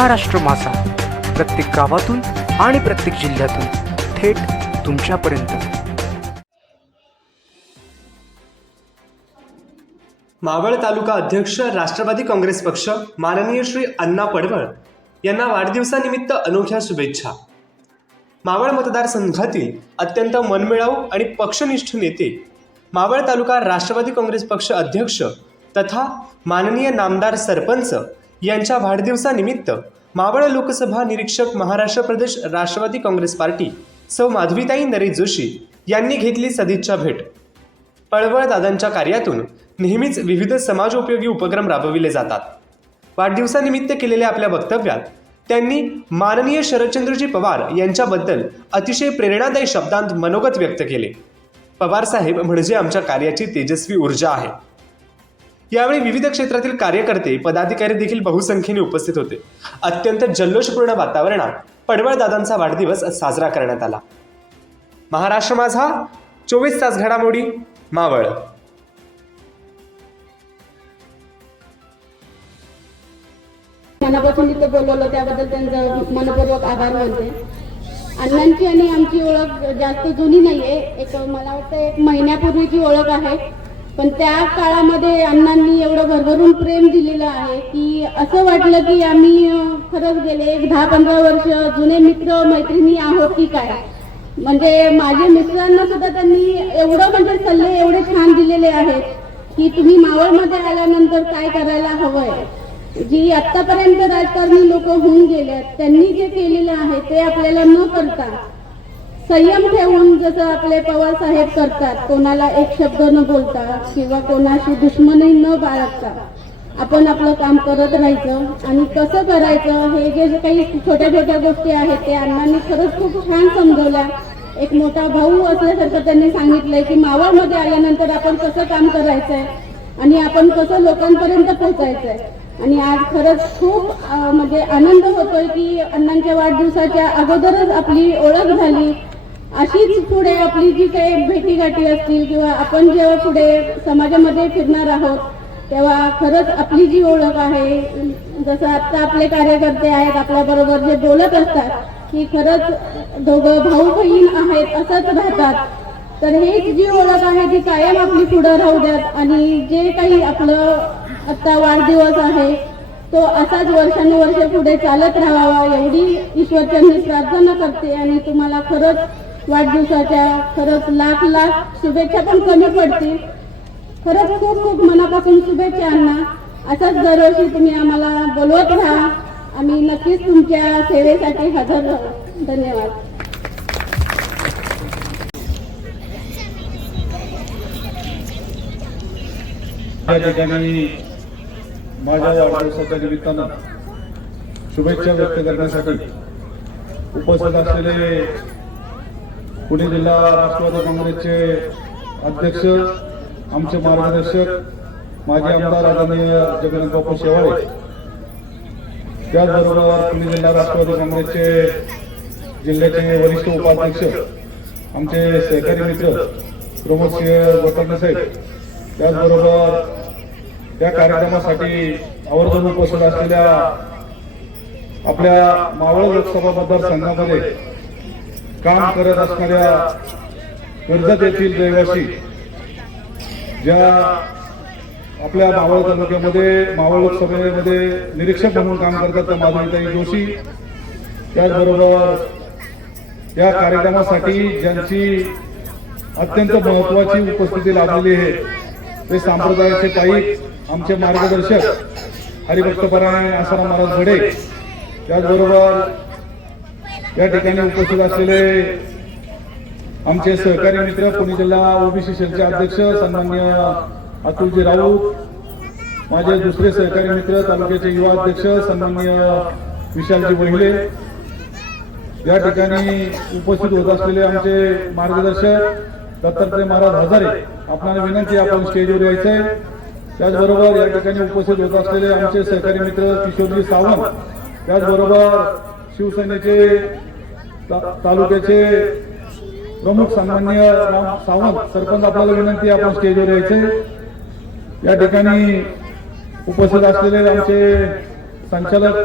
महाराष्ट्र मासा. प्रत्येक गावातून आणि प्रत्येक जिल्ह्यातून थेट तुमच्यापर्यंत. मावळ तालुका अध्यक्ष राष्ट्रवादी काँग्रेस पक्ष माननीय श्री अण्णा पडवळ यांना वाढदिवसानिमित्त अनोख्या शुभेच्छा. मावळ मतदारसंघातील अत्यंत मनमिळाऊ आणि पक्षनिष्ठ नेते मावळ तालुका राष्ट्रवादी काँग्रेस पक्ष अध्यक्ष तथा माननीय नामदार सरपंच यांच्या वाढदिवसानिमित्त मावळ लोकसभा निरीक्षक महाराष्ट्र प्रदेश राष्ट्रवादी काँग्रेस पार्टी सौ माधवीताई नरेश जोशी यांनी घेतली सदिच्छा भेट. पळवळ दादांच्या कार्यातून नेहमीच विविध समाजोपयोगी उपक्रम राबविले जातात. वाढदिवसानिमित्त केलेल्या आपल्या वक्तव्यात त्यांनी माननीय शरदचंद्रजी पवार यांच्याबद्दल अतिशय प्रेरणादायी शब्दांत मनोगत व्यक्त केले. पवार साहेब म्हणजे आमच्या कार्याची तेजस्वी ऊर्जा आहे. यावेळी विविध क्षेत्रातील कार्यकर्ते पदाधिकारी देखील बहुसंख्येने उपस्थित होते. अत्यंत जल्लोषपूर्ण वातावरणात पडवळ दादांचा वाढदिवस साजरा करण्यात आला. महाराष्ट्र माझा चोवीस तास घडामोडी मावळ. मनापासून तिथं बोलवलं त्याबद्दल त्यांचं मनपूर्वक आभार मानते. अण्णांची आणि आमची ओळख जास्त जुनी नाहीये एक मला वाटतं एक महिन्यापूर्वीची ओळख आहे. पण त्या काळामध्ये अण्णांनी एवढं भरभरून प्रेम दिलेलं आहे की असं वाटलं की आम्ही खरंच गेले एक दहा पंधरा वर्ष जुने मित्र मैत्रिणी आहोत की काय? म्हणजे माझ्या मित्रांना सुद्धा त्यांनी एवढं म्हणजे सल्ले एवढे छान दिलेले आहेत की तुम्ही मावळमध्ये आल्यानंतर काय करायला हवंय? जी आतापर्यंत राजकारणी लोक होऊन गेले त्यांनी जे केलेलं आहे ते आपल्याला न करता संयम ठेवून जसं आपले पवार साहेब करतात कोणाला एक शब्द न बोलता किंवा कोणाशी दुश्मनी न बाळगता आपण आपलं काम करत राहायचं आणि कसं करायचं हे जे काही छोट्या छोट्या गोष्टी आहेत ते अण्णांनी खरंच खूप छान समजवल्या. एक मोठा भाऊ असल्यासारखं त्यांनी सांगितलंय की मावळमध्ये आल्यानंतर आपण कसं काम करायचंय आणि आपण कसं लोकांपर्यंत पोहोचायचंय. आणि आज खरंच खूप म्हणजे आनंद होतोय की अण्णांच्या वाढदिवसाच्या अगोदरच आपली ओळख झाली. अशीच पुढे आपली जी काही भेटीगाठी असतील किंवा आपण जेव्हा पुढे समाजामध्ये फिरणार आहोत तेव्हा खरंच आपली जी ओळख आहे जसं आता आपले कार्यकर्ते आहेत आपल्या बरोबर जे बोलत असतात की खरंच दोघं भाऊ बहीण आहेत असंच राहतात. तर हेच जी ओळख आहे ती कायम आपली पुढं राहू द्यात. आणि जे काही आपलं आता वाढदिवस आहे तो असाच वर्षानुवर्ष पुढे चालत राहावा एवढी ईश्वरचरणी प्रार्थना करते. आणि तुम्हाला खरंच वाढदिवसाच्या खरंच लाख लाख शुभेच्छा पण कमी पडतील. खरंच खूप खूप मनापासून शुभेच्छा अण्णा. असाच दरवर्षी तुम्ही आम्हाला बोलवत राहा. आम्ही नक्कीच तुमच्या सेवेसाठी हजर राहू. धन्यवाद. या ठिकाणी माझ्या वाढदिवसाच्या निमित्तानं शुभेच्छा व्यक्त करण्यासाठी उपस्थित असलेले पुणे जिल्हा राष्ट्रवादी काँग्रेसचे अध्यक्ष आमचे मार्गदर्शक माजी आमदार आदरणीय जगन्नाथ बापू शेवाळे. त्याचबरोबर पुणे जिल्हा राष्ट्रवादी काँग्रेसचे जिल्ह्याचे वरिष्ठ उपाध्यक्ष आमचे सहकारी मित्र प्रमोद सिंह गोकर्ण साहेब. त्याचबरोबर त्या कार्यक्रमासाठी आवर्जून उपस्थित असलेल्या आपल्या मावळ लोकसभा मतदारसंघामध्ये काम करत असणाऱ्या कर्जत येथील रहिवासी ज्या आपल्या मावळ तालुक्यामध्ये मावळ लोकसभेमध्ये निरीक्षक म्हणून काम करतात त्या माधुरीताई जोशी त्याचबरोबर या कार्यक्रमासाठी ज्यांची अत्यंत महत्वाची उपस्थिती लाभलेली आहे ते संप्रदायाचे काही आमचे मार्गदर्शक हरिभक्तपरायण आसाराम महाराज घडे त्याचबरोबर या ठिकाणी उपस्थित असलेले आमचे सहकारी मित्र पुणे जिल्हा ओबीसी सेलचे अध्यक्ष सन्मान्य अतुलजी राऊत माझे दुसरे सहकारी मित्र तालुक्याचे युवा अध्यक्ष सन्मान्य विशालजी वहिले. या ठिकाणी उपस्थित होत असलेले आमचे मार्गदर्शक दत्तात्रय महाराज हजारे आपणाला विनंती आपण स्टेजवर यायचंय. त्याचबरोबर या ठिकाणी उपस्थित होत असलेले आमचे सहकारी मित्र किशोरजी सावंत त्याचबरोबर शिवसेनेचे तालुक्याचे प्रमुख सामान्य राम सावंत सरपंच आपल्याला विनंती आपण स्टेजवर यायचे. या ठिकाणी उपस्थित असलेले आमचे संचालक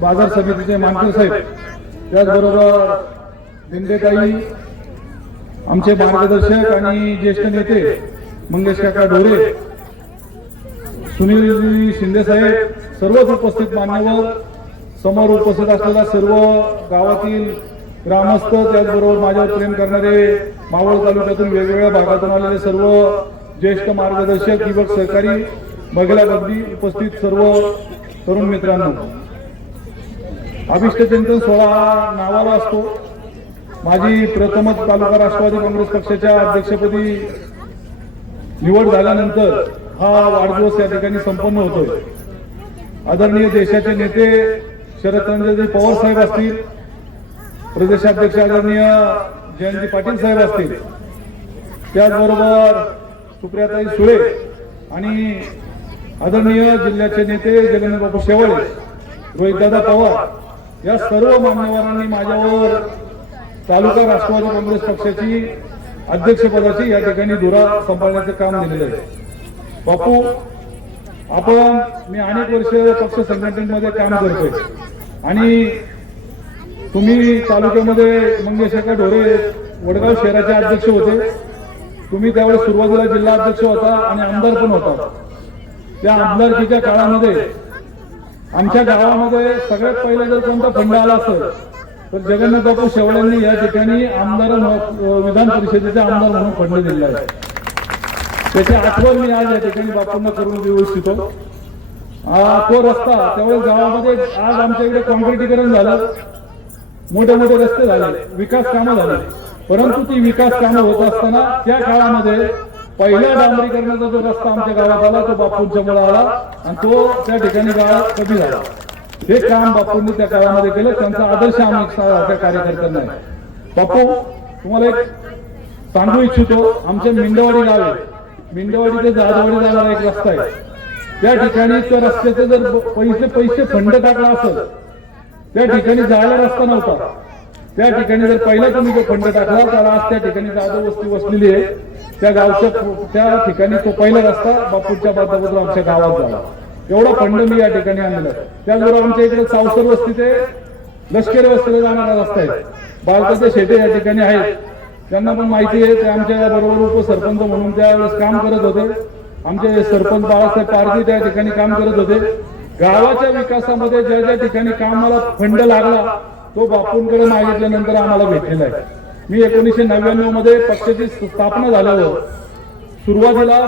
बाजार समितीचे मानकर साहेब त्याचबरोबर दिंडेताई आमचे मार्गदर्शक आणि ज्येष्ठ नेते मंगेश काका ढोरे सुनील शिंदे साहेब सर्वच उपस्थित मान्यवर समोर उपस्थित असलेल्या सर्व गावातील ग्रामस्थ त्याचबरोबर माझ्यावर प्रेम करणारे मावळ तालुक्यातून वेगवेगळ्या भागातून आलेले सर्व ज्येष्ठ मार्गदर्शक युवक सहकारी महिला बदली उपस्थित सर्व तरुण मित्रांनो. अभिष्ट चिंतन सोहळा हा नावाला असतो. माझी प्रथमच तालुका राष्ट्रवादी काँग्रेस पक्षाच्या अध्यक्षपदी निवड झाल्यानंतर हा वाढदिवस या ठिकाणी संपन्न होतोय. आदरणीय देशाचे नेते शरदचंद्रजी पवार साहेब असतील प्रदेशाध्यक्ष आदरणीय जयंती पाटील साहेब असतील त्याचबरोबर सुप्रियाताई सुळे आणि आदरणीय जिल्ह्याचे नेते जगन्नाथबाबू शेवाळे रोहितदादा पवार या सर्व मान्यवरांनी माझ्यावर तालुका राष्ट्रवादी काँग्रेस पक्षाची अध्यक्षपदाची या ठिकाणी धुरा सांभाळण्याचं काम दिलेलं आहे. बापू आपण मी अनेक वर्ष पक्ष संघटनेमध्ये काम करतोय. आणि तुम्ही तालुक्यामध्ये मंगेश ढोरे वडगाव शहराचे अध्यक्ष होते. तुम्ही त्यावेळेस सुरुवातीला जिल्हा अध्यक्ष होता आणि आमदार पण होता. त्या आमदारकीच्या काळामध्ये आमच्या गावामध्ये सगळ्यात पहिला जर कोणता फंड आला असेल तर जगन्नाथ बापू शेवळ्यांनी या ठिकाणी आमदार विधान परिषदेचे आमदार म्हणून फंड दिलेला आहे त्याची आठवण मी आज या ठिकाणी बापूंना करून देऊ इच्छितो. तो रस्ता त्यावेळेस गावामध्ये आज आमच्या इकडे कॉन्क्रिटीकरण झालं. मोठे मोठे रस्ते झाले विकास कामं झाली. परंतु ती विकास कामं होत असताना त्या काळामध्ये पहिल्या डांबरीकरणाचा जो रस्ता आमच्या गावात आला तो बापूंच्या मुळे आला आणि तो त्या ठिकाणी गावात कमी झाला. हे काम बापूंनी त्या काळामध्ये केलं. त्यांचा आदर्श आम्ही त्या कार्यकर्त्यांना आहे. बापू तुम्हाला एक सांगू इच्छितो. आमच्या मिंडवाडी गाव मिंदवाडी ते जाधवाडी जाणारा एक रस्ता आहे. त्या ठिकाणी त्या रस्त्याचे जर पैसे पैसे फंड टाकला असेल त्या ठिकाणी जायला रस्ता नव्हता. त्या ठिकाणी जर पहिला तुम्ही जो फंड टाकला तर आज त्या ठिकाणी जाधव वस्ती वसलेली आहे. त्या गावच्या त्या ठिकाणी तो पहिला रस्ता बापूच्या बाजाबद्दल आमच्या गावात झाला. एवढा फंड मी या ठिकाणी आणलेला त्याचबरोबर आमच्या इकडे सावसर वस्ती ते लष्करी वस्तीला जाणारा रस्ता आहे. बालकाचे शेटे या ठिकाणी आहेत. त्यांना पण माहिती आहे ते आमच्या बरोबर उपसरपंच म्हणून त्यावेळेस काम करत होते. आमचे सरपंच बाळासाहेब पारधी त्या ठिकाणी काम करत होते. गावाच्या विकासामध्ये ज्या ज्या ठिकाणी कामाला फंड लागला तो बापूंकडे मागितल्यानंतर आम्हाला भेटलेला आहे. मी एकोणीसशे नव्याण्णवमध्ये पक्षाची स्थापना झाल्यावर सुरुवातीला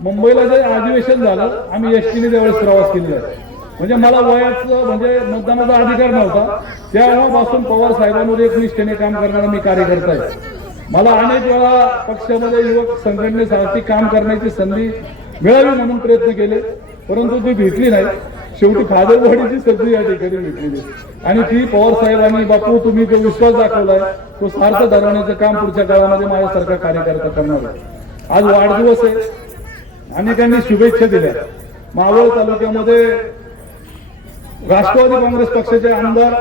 मुंबईला जे अधिवेशन झालं आम्ही एसटीने त्यावेळेस प्रवास केलेला आहे. म्हणजे मला वयाचं म्हणजे मतदानाचा अधिकार नव्हता. तेव्हापासून पवार साहेबांवर एक निष्ठेने काम करणारा मी कार्यकर्ता आहे. मला अनेक वेळा पक्षामध्ये युवक संघटनेसाठी काम करण्याची संधी मिळावी म्हणून प्रयत्न केले परंतु ती भेटली नाही. शेवटी फादरवाडीची संधी या ठिकाणी भेटलेली आणि ती पवार साहेबांनी बापू तुम्ही जो विश्वास दाखवलाय तो सार्थ धरवण्याचं काम पुढच्या काळामध्ये माझ्यासारखा कार्यकर्ता करणार आहे. आज वाढदिवस आहे. अनेकांनी शुभेच्छा दिल्या. मावळ तालुक्यामध्ये राष्ट्रवादी काँग्रेस पक्षाचे आमदार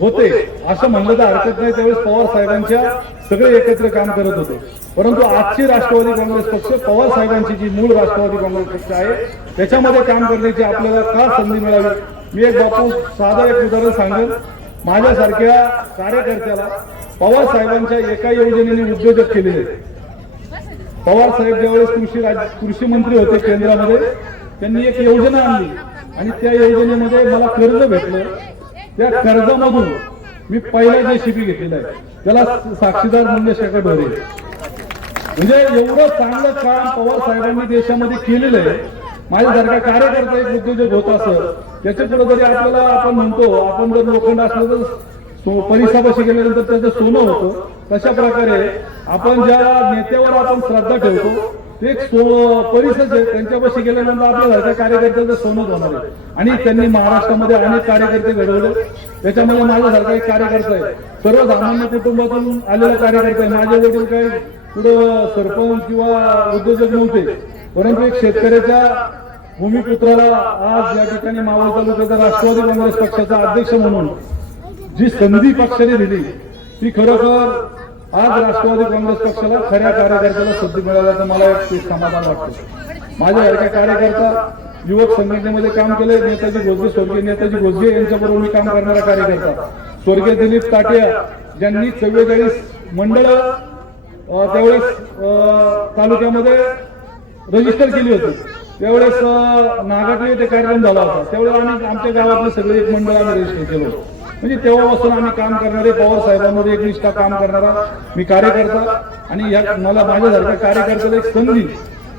होते असं म्हणलं तर हरकत नाही. त्यावेळेस पवार साहेबांच्या सगळे एकत्र काम करत होते. परंतु आजची राष्ट्रवादी काँग्रेस पक्ष पवार साहेबांची जी मूळ राष्ट्रवादी काँग्रेस पक्ष आहे त्याच्यामध्ये काम करण्याची आपल्याला का संधी मिळावी? मी एक बापू साधा एक उदाहरण सांगेन. माझ्यासारख्या कार्यकर्त्याला पवार साहेबांच्या एका योजनेने उद्योजक केलेले पवार साहेब ज्यावेळेस कृषी कृषी मंत्री होते केंद्रामध्ये त्यांनी एक योजना आणली. आणि त्या योजनेमध्ये मला कर्ज भेटलं. त्या कर्जामधून मी पहिला जेसीबी घेतलेला आहे त्याला साक्षीदार मंगेश काका ढोरे म्हणजे एवढं चांगलं काम पवार साहेबांनी देशामध्ये केलेलं आहे. माझ्यासारखा कार्यकर्ता एक उद्योजक होत असं त्याच्या पुढे जरी आपल्याला आपण म्हणतो आपण जर लोखंड असलं तर सो- परिसापाशी गेल्यानंतर त्याचं सोनं होतं. तशा प्रकारे आपण ज्या नेत्यावर आपण श्रद्धा ठेवतो ते एक सो त्यांच्यापाशी गेल्यानंतर आपल्या कार्यकर्त्यांचं सोनच होणार आहे. आणि त्यांनी महाराष्ट्रामध्ये अनेक कार्यकर्ते घडवले. त्याच्यामध्ये माझ्यासारखा एक कार्यकर्ता आहे. सर्वसामान्य कुटुंबातून आलेला कार्यकर्ता आहे. माझे वडील काही पुढं सरपंच किंवा उद्योजक नव्हते. परंतु एक शेतकऱ्याच्या भूमिपुत्राला आज या ठिकाणी मावळ तालुक्याचा राष्ट्रवादी काँग्रेस पक्षाचा अध्यक्ष म्हणून जी संधी पक्षाने दिली ती खरोखर आज राष्ट्रवादी काँग्रेस पक्षाला खऱ्या कार्यकर्त्याला संधी मिळाल्याचं मला एक समाधान वाटतं. माझ्यासारख्या कार्यकर्ता युवक संघटनेमध्ये काम केले नेताजी गोजगे स्वर्गीय नेताजी गोजगे यांच्याबरोबर मी काम करणारा कार्यकर्ता. स्वर्गीय दिलीप ताटिया ज्यांनी चव्वेचाळीस मंडळ त्यावेळेस तालुक्यामध्ये रजिस्टर केली होती. त्यावेळेस अं, नागाटले ते कार्यक्रम झाला होता. त्यावेळेस आम्ही आमच्या गावातले सगळे एक मंडळ आम्ही रजिस्टर केलं होतं. म्हणजे तेव्हापासून आम्ही काम करणारे पवार साहेबांमध्ये एक निष्ठा काम करणारा मी कार्यकर्ता आणि या मला माझ्यासारख्या कार्यकर्त्याला एक संधी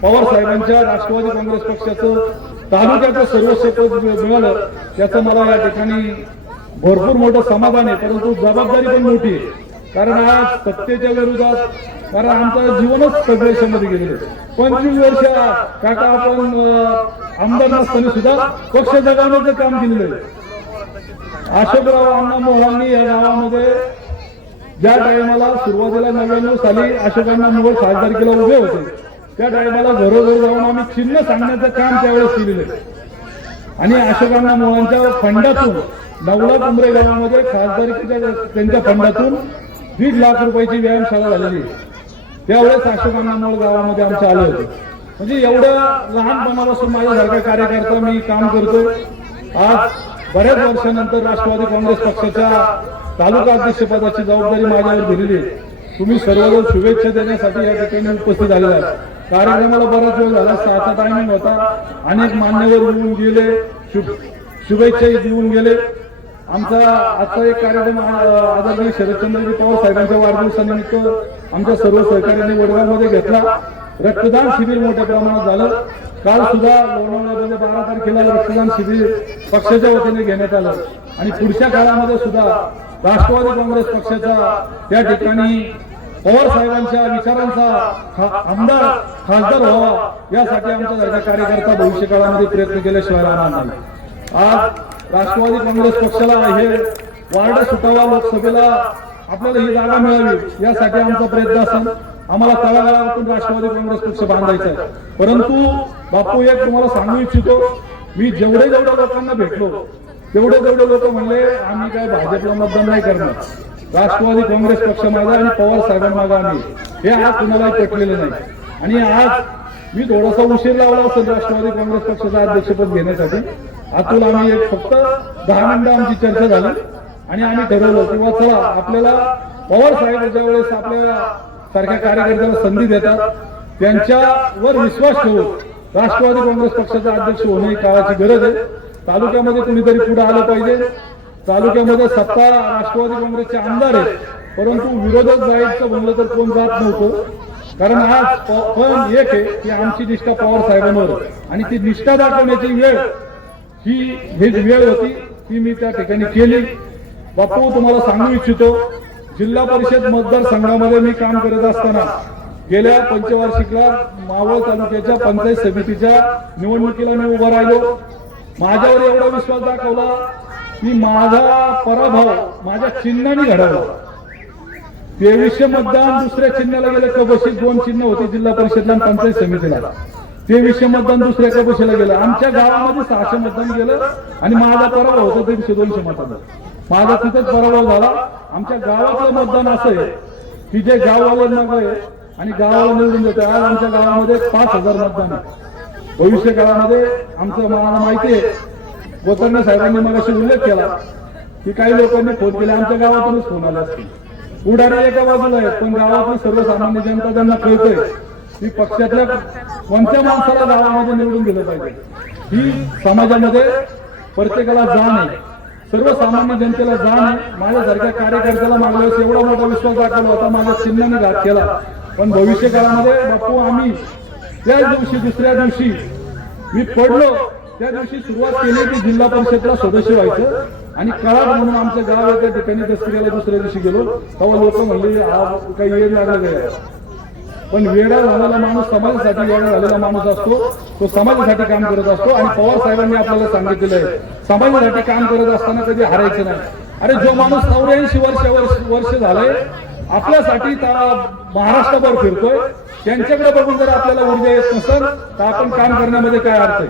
पवार साहेबांच्या राष्ट्रवादी काँग्रेस पक्षाचं तालुक्याचं सर्वोच्च पद मिळालं त्याचं मला या ठिकाणी भरपूर मोठं समाधान आहे परंतु जबाबदारी पण मोठी आहे. कारण आज सत्तेच्या विरोधात कारण आमचं जीवनच सगळ्यामध्ये गेलेलं पंचवीस वर्ष काका आपण आमदार नसताना सुद्धा पक्ष जगावण्याचं काम केलेलं आहे. अशोकराव अण्णा मोहरांनी या गावामध्ये ज्या टायमाला सुरुवातीला नव्याण्णव साली अशोकांना मोहोळ तारखेला उभे होते त्या टायमाला घरोघर जाऊन आम्ही चिन्ह सांगण्याचं काम त्यावेळेस केलेलं आणि अशोकांना मोहनच्या फंडातून नवला कुंभरे गावामध्ये खासदारकीच्या त्यांच्या फंडातून दीड लाख रुपयाची व्यायामशाळा झालेली त्यावेळेस अशोकांना मोळ गावामध्ये आमचे आले होते. म्हणजे एवढं लहानपणापासून माझ्यासारखा कार्यकर्ता मी काम करतो आज बऱ्याच वर्षानंतर राष्ट्रवादी काँग्रेस पक्षाच्या तालुका अध्यक्षपदाची जबाबदारी माझ्यावर दिलेली आहे. तुम्ही सर्वजण शुभेच्छा देण्यासाठी या ठिकाणी उपस्थित झालेला आहे. कार्यक्रमाला बराच वेळ झाला सहाचा टायमिंग होता. अनेक मान्यवर येऊन गेले शुभ शुभेच्छाही देऊन गेले. आमचा आजचा एक कार्यक्रम आदरणीय शरदचंद्रजी पवार साहेबांच्या वाढदिवसानिमित्त आमच्या सर्व सहकार्यांनी वडगावमध्ये घेतला. रक्तदान शिबिर मोठ्या प्रमाणात झालं. काल सुद्धा लोणावळ्यामध्ये बारा तारखेला रक्तदान शिबिर पक्षाच्या वतीने घेण्यात आलं. आणि पुढच्या काळामध्ये सुद्धा राष्ट्रवादी काँग्रेस पक्षाचा त्या ठिकाणी पवार साहेबांच्या विचारांचा आमदार खासदार व्हावा यासाठी आमच्या दर्जा कार्यकर्ता भविष्य काळामध्ये प्रयत्न केल्याशिवाय राहणार नाही. आज राष्ट्रवादी काँग्रेस पक्षाला हे वार्ड सुटावा लोकसभेला आपल्याला ही जागा मिळावी यासाठी आमचा प्रयत्न असेल. आम्हाला तळागाळातून राष्ट्रवादी काँग्रेस पक्ष बांधायचा आहे. परंतु बापू एक तुम्हाला सांगू इच्छितो मी जेवढे जेवढ्या लोकांना भेटलो तेवढे तेवढे लोक म्हणले आम्ही काय भाजपला मतदान नाही करणार. राष्ट्रवादी काँग्रेस पक्ष माझा आणि पवार साहेबांमागा आम्ही. हे आज तुम्हाला पटलेलं नाही. आणि आज मी थोडासा उशीर लावला असेल राष्ट्रवादी काँग्रेस पक्षाचा अध्यक्षपद घेण्यासाठी. आतून आम्ही एक फक्त दहा मिनिटं आमची चर्चा झाली. आणि आम्ही ठरवलं किंवा चला आपल्याला पवार साहेब ज्या वेळेस आपल्या सारख्या कार्यकर्त्याला संधी देतात त्यांच्यावर विश्वास ठेवू राष्ट्रवादी काँग्रेस पक्षाचा अध्यक्ष होणे ही काळाची गरज आहे. तालुक्यामध्ये कुणीतरी पुढे आलं पाहिजे. तालुक्यामध्ये सत्ता राष्ट्रवादी काँग्रेसचे आमदार आहेत. परंतु विरोधक जायचं म्हणलं तर कोण जात नव्हतं. कारण आज पण एक आहे की आमची निष्ठा पवार साहेबांवर आणि ती निष्ठा दाखवण्याची वेळ ही ही वेळ होती ती मी त्या ठिकाणी केली. बापू तुम्हाला सांगू इच्छितो जिल्हा परिषद मतदारसंघामध्ये मी काम करत असताना गेल्या पंचवार्षिकला मावळ तालुक्याच्या पंचायत समितीच्या निवडणुकीला मी उभा राहिलो. माझ्यावर एवढा विश्वास दाखवला की माझा पराभव माझ्या चिन्हाने घडवला. तेवीसशे मतदान दुसऱ्या चिन्हाला गेलं कबशीत दोन चिन्ह होते जिल्हा परिषदला आणि पंचायत समितीला. तेवीसशे मतदान दुसऱ्या कबशीला गेलं. आमच्या गावामध्ये सहाशे मतदान गेलं आणि माझा पराभव होता दीडशे दोनशे मतदान माझा तिथेच पराभव झाला. आमच्या गावातलं मतदान असं आहे की जे गाववाल्यांना आहे आणि गावाला निवडून देतो आज आमच्या गावामध्ये पाच हजार मतदान भविष्य काळामध्ये आमचं मला माहिती आहे. गोतर्णे साहेबांनी मगाशी उल्लेख केला की काही लोकांनी फोन केला आमच्या गावातूनच फोन आला असतील. उडाणे एका बाजूला आहेत पण गावातली सर्वसामान्य जनता त्यांना कळतंय की पक्षातल्या कोणत्या माणसाला गावामध्ये निवडून दिलं पाहिजे? ही समाजामध्ये प्रत्येकाला जाण आहे. सर्वसामान्य जनतेला जाण आहे. माझ्यासारख्या कार्यकर्त्याला मागल्या एवढा मोठा विश्वास दाखवला होता. माझ्या चिन्हाने घात केला. पण भविष्य काळामध्ये बापू आम्ही त्याच दिवशी दुसऱ्या दिवशी मी पडलो. त्या दिवशी सुरुवात केली की जिल्हा परिषदला सदस्य व्हायचं. आणि कळात म्हणून आमचं गाव आहे त्या ठिकाणी दसऱ्याला दुसऱ्या दिवशी गेलो. तेव्हा लोक म्हणले हा काही वेळ लागला पण वेळा झालेला माणूस समाजासाठी वेळा झालेला माणूस असतो. तो समाजासाठी काम करत असतो. आणि पवार साहेबांनी आपल्याला सांगितलेलं आहे समाजासाठी काम करत असताना कधी हरायचं नाही. अरे जो माणूस चौऱ्याऐंशी वर्ष वर्ष वर्ष झालंय आपल्यासाठी महाराष्ट्रभर फिरतोय. त्यांच्याकडे बघून जर आपल्याला ऊर्जा येत नसेल तर आपण काम करण्यामध्ये काय अर्थ आहे?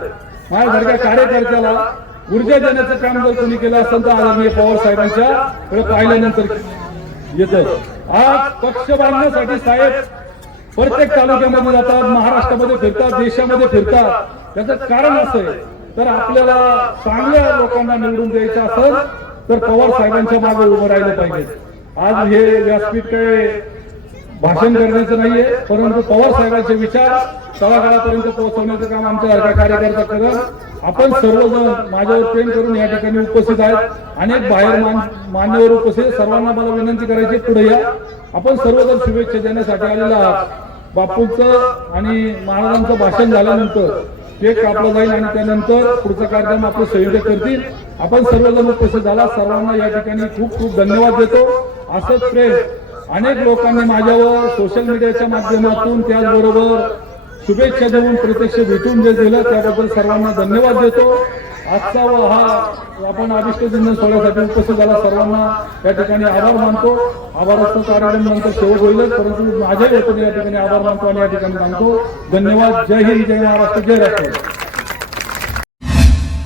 माझ्यासारख्या कार्यकर्त्याला ऊर्जा देण्याचं काम जर कोणी केलं असेल तर आदरणीय पवार साहेबांच्या पाहिल्यानंतर येत. आज पक्ष बांधण्यासाठी साहेब प्रत्येक तालुक्यामध्ये जातात महाराष्ट्रामध्ये फिरतात देशामध्ये फिरतात. त्याचं कारण असं आहे तर आपल्याला चांगल्या लोकांना निवडून द्यायचं असेल तर पवार साहेबांच्या मागे उभं राहिलं पाहिजे. आज हे व्यासपीठ काय भाषण करण्याचं नाहीये परंतु पवार साहेबांचे विचार तळागाळापर्यंत पोहोचवण्याचं काम आमच्या कार्यकर्ता करत आपण सर्वजण माझ्यावर प्रेम करून या ठिकाणी उपस्थित आहेत. अनेक बाहेर मान मान्यवर उपस्थित सर्वांना मला विनंती करायची पुढे या. आपण सर्वजण शुभेच्छा देण्यासाठी आलेला आहात. बापूंचं आणि महाराजांचं भाषण झाल्यानंतर केक कापला जाईल आणि त्यानंतर पुढचा कार्यक्रम आपले संयोजक करतील आपण सर्वजण उपस्थित झाला. सर्वांना या ठिकाणी खूप खूप धन्यवाद देतो. असंच प्रेम अनेक लोकांनी माझ्यावर सोशल मीडियाच्या माध्यमातून त्याचबरोबर शुभेच्छा देऊन प्रत्यक्ष भेटून जे दिलं त्याबद्दल सर्वांना धन्यवाद देतो. आजचा व हा आपण अभिष्ट दिन सोहळ्यासाठी उपस्थित झाला सर्वांना या ठिकाणी आभार मानतो. आभाराचा कार्यक्रम नंतर शेवट होईलच परंतु माझ्याही वतीने या ठिकाणी आभार मानतो आणि या ठिकाणी सांगतो धन्यवाद. जय हिंद जय महाराष्ट्र जय राष्ट्र.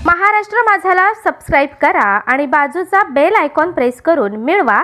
महाराष्ट्र माझाला सबस्क्राईब करा आणि बाजूचा बेल आयकॉन प्रेस करून मिळवा.